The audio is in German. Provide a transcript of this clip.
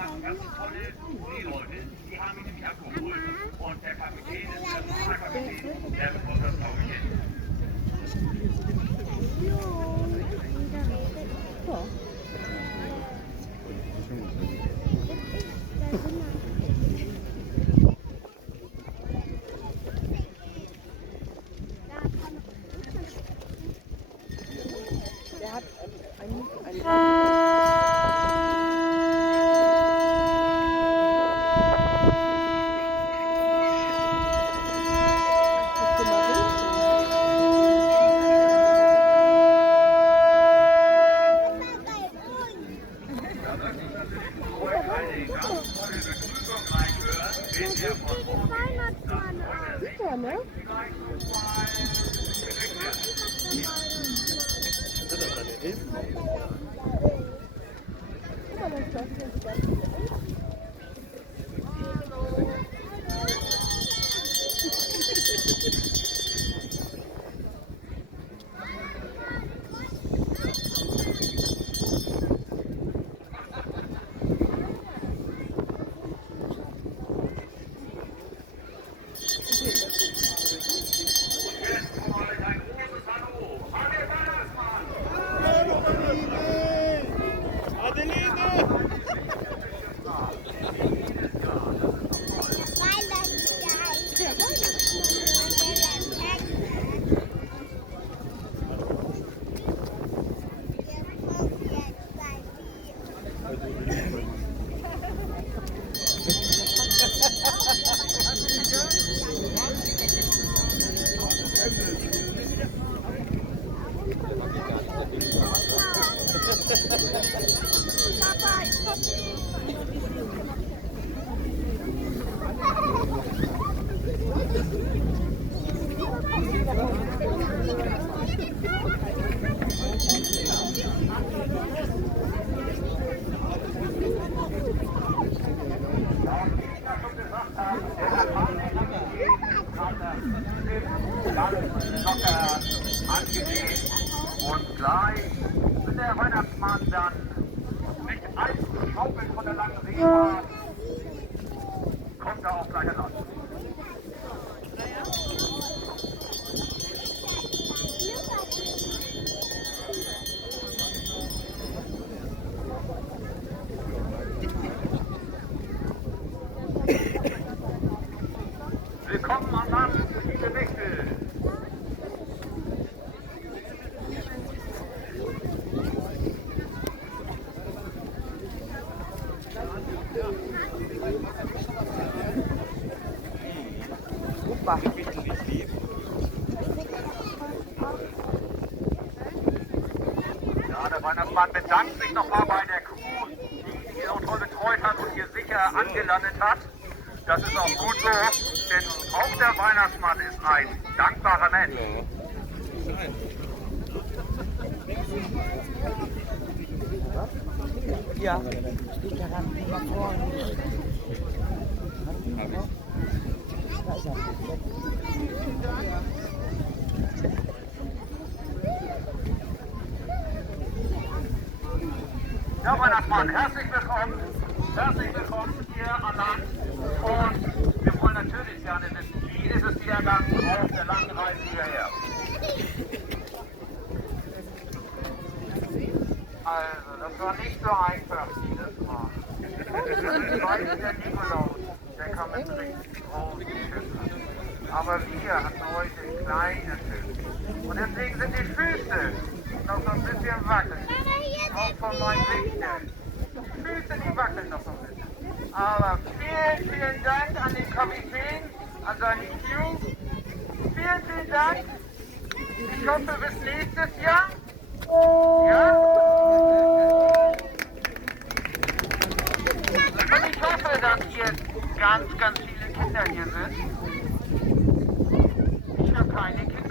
haben ganz tolle Seeleute, die haben ihn nämlich abgeholt. Und der Kapitän ist der Fahrerkapitän, der bekommt das Taugend. Der hat ein Super, ne? Hat er seine Hilfen? Guck mal, das läuft ja sogar. Locker, angenehm und gleich, wenn der Weihnachtsmann dann nicht allzu schaukelnd von der langen Seefahrt, kommt er auch gleich an Land. Willkommen an Land, liebe Wichtel. Super. Ja, der Weihnachtsmann bedankt sich nochmal bei der Crew, die ihn so toll betreut hat und hier sicher angelandet hat. Das ist auch gut so, denn auch der Weihnachtsmann ist ein dankbarer Mensch. Ja, steht daran, immer vorne. Da ist er. Ja, Weihnachtsmann, herzlich willkommen hier an Land. Und wir wollen natürlich gerne wissen, wie ist es dir ergangen auf der langen Reise hierher? Also, das war nicht so einfach dieses Mal. Das war der Nikolaus, der kam mit richtig großen Schiffen. Aber wir hatten heute kleine Schiffe. Und deswegen sind die Füße noch so ein bisschen wackelig. Auch von meinen Lichten. Füße, die wackeln noch so ein bisschen. Aber vielen Dank an den Kapitän, an seine Crew. Vielen Dank. Ich hoffe, bis nächstes Jahr. Ja? Und ich hoffe, dass hier ganz viele Kinder hier sind. Ich habe keine Kinder.